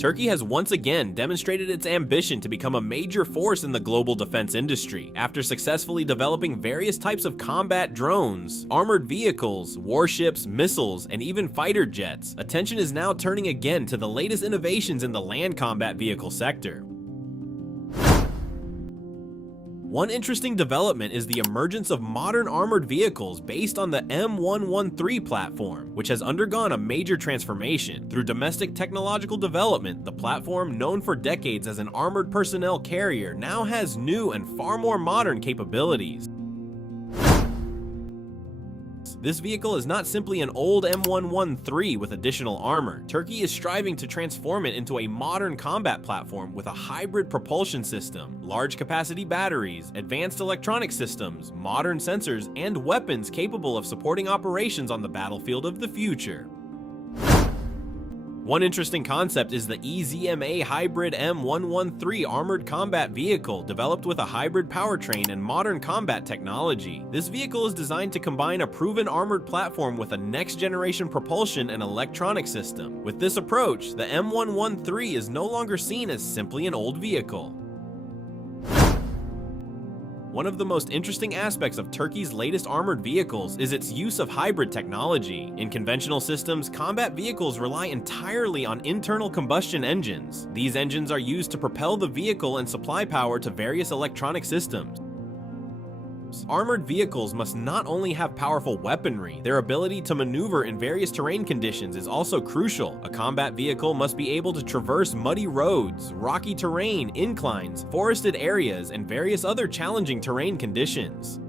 Turkey has once again demonstrated its ambition to become a major force in the global defense industry. After successfully developing various types of combat drones, armored vehicles, warships, missiles, and even fighter jets, attention is now turning again to the latest innovations in the land combat vehicle sector. One interesting development is the emergence of modern armored vehicles based on the M113 platform, which has undergone a major transformation. Through domestic technological development, the platform, known for decades as an armored personnel carrier, now has new and far more modern capabilities. This vehicle is not simply an old M113 with additional armor. Turkey is striving to transform it into a modern combat platform with a hybrid propulsion system, large capacity batteries, advanced electronic systems, modern sensors, and weapons capable of supporting operations on the battlefield of the future. One interesting concept is the EZMA Hybrid M113 armored combat vehicle, developed with a hybrid powertrain and modern combat technology. This vehicle is designed to combine a proven armored platform with a next-generation propulsion and electronic system. With this approach, the M113 is no longer seen as simply an old vehicle. One of the most interesting aspects of Turkey's latest armored vehicles is its use of hybrid technology. In conventional systems, combat vehicles rely entirely on internal combustion engines. These engines are used to propel the vehicle and supply power to various electronic systems. Armored vehicles must not only have powerful weaponry, their ability to maneuver in various terrain conditions is also crucial. A combat vehicle must be able to traverse muddy roads, rocky terrain, inclines, forested areas, and various other challenging terrain conditions.